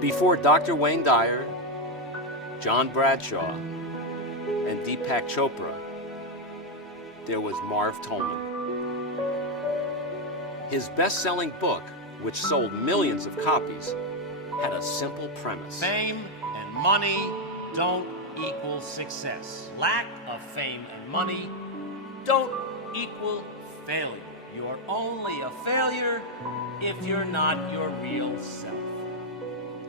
Before Dr. Wayne Dyer, John Bradshaw, and Deepak Chopra, there was Marv Tollman. His best-selling book, which sold millions of copies, had a simple premise. Fame and money don't equal success. Lack of fame and money don't equal failure. You're only a failure if you're not your real self.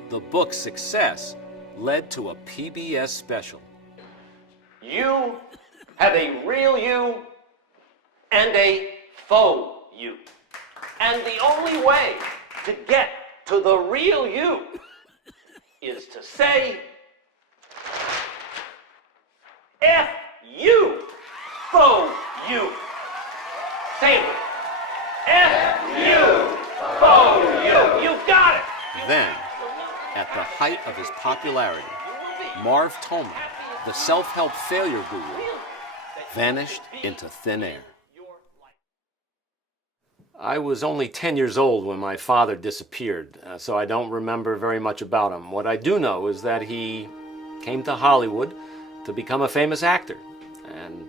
The book's success led to a PBS special. You have a real you and a faux you. And the only way to get to the real you is to say, F you, faux you. Say it. F you, faux you. You got it. Then, at the height of his popularity, Marv Tollman, the self-help failure guru, vanished into thin air. I was only 10 years old when my father disappeared, so I don't remember very much about him. What I do know is that he came to Hollywood to become a famous actor, and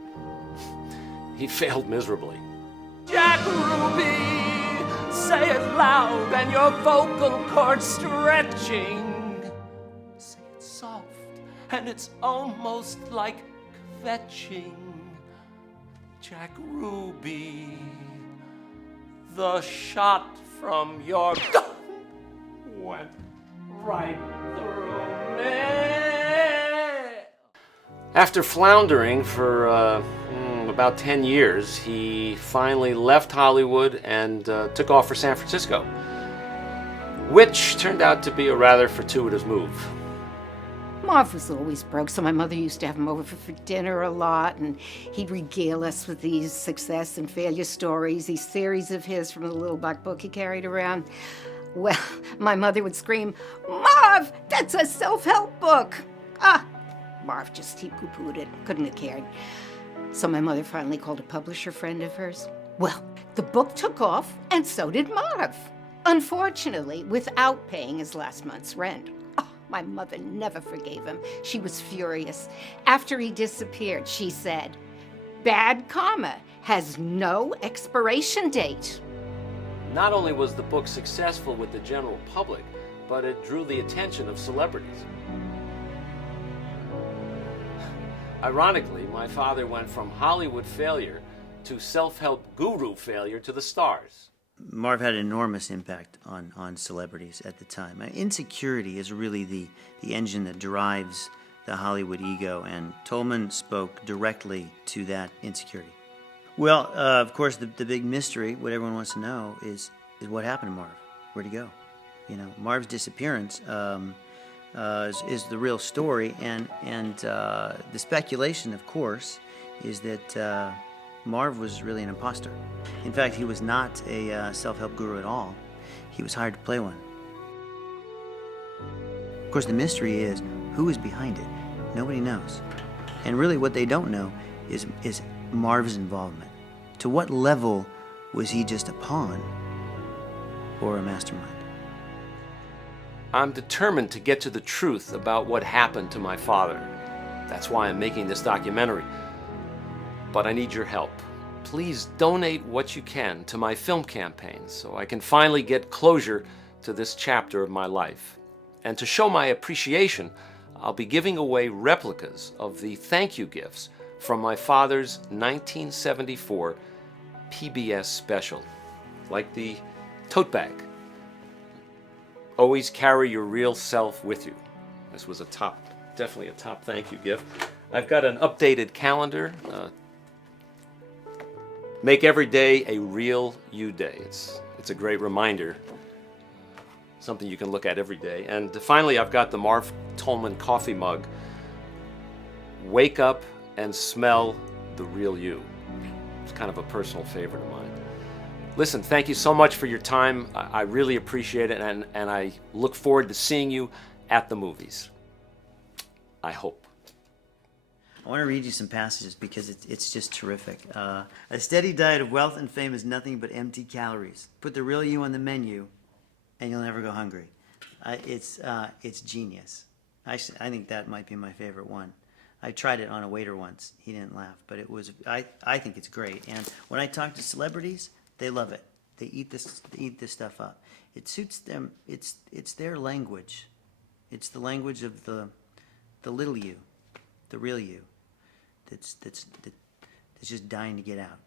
he failed miserably. Jack Ruby, say it loud and your vocal cords stretching. Say it soft and it's almost like kvetching. Jack Ruby, the shot from your gun went right through me. After floundering for about 10 years, he finally left Hollywood and took off for San Francisco, which turned out to be a rather fortuitous move. Marv was always broke, so my mother used to have him over for dinner a lot, and he'd regale us with these success and failure stories, these theories of his from the little black book he carried around. Well, my mother would scream, "Marv, that's a self-help book!" Marv he poo-pooed it, couldn't have cared. So my mother finally called a publisher friend of hers. Well, the book took off, and so did Marv. Unfortunately, without paying his last month's rent. My mother never forgave him. She was furious. After he disappeared, she said, "Bad karma has no expiration date." Not only was the book successful with the general public, but it drew the attention of celebrities. Ironically, my father went from Hollywood failure to self-help guru failure to the stars. Marv had an enormous impact on celebrities at the time. Insecurity is really the engine that drives the Hollywood ego, and Tollman spoke directly to that insecurity. Well, of course, the big mystery, what everyone wants to know, is what happened to Marv? Where'd he go? You know, Marv's disappearance is the real story, and the speculation, of course, is that Marv was really an imposter. In fact, he was not a self-help guru at all. He was hired to play one. Of course, the mystery is who is behind it. Nobody knows. And really what they don't know is Marv's involvement. To what level was he just a pawn or a mastermind? I'm determined to get to the truth about what happened to my father. That's why I'm making this documentary. But I need your help. Please donate what you can to my film campaign so I can finally get closure to this chapter of my life. And to show my appreciation, I'll be giving away replicas of the thank you gifts from my father's 1974 PBS special, like the tote bag. Always carry your real self with you. This was definitely a top thank you gift. I've got an updated calendar. Make every day a real you day. It's a great reminder, something you can look at every day. And finally, I've got the Marv Tollman coffee mug. Wake up and smell the real you. It's kind of a personal favorite of mine. Listen, thank you so much for your time. I really appreciate it, and I look forward to seeing you at the movies. I hope. I want to read you some passages because it's just terrific. A steady diet of wealth and fame is nothing but empty calories. Put the real you on the menu, and you'll never go hungry. It's genius. I think that might be my favorite one. I tried it on a waiter once. He didn't laugh, but it was. I think it's great. And when I talk to celebrities, they love it. They eat this stuff up. It suits them. It's their language. It's the language of the little you, the real you. That's just dying to get out.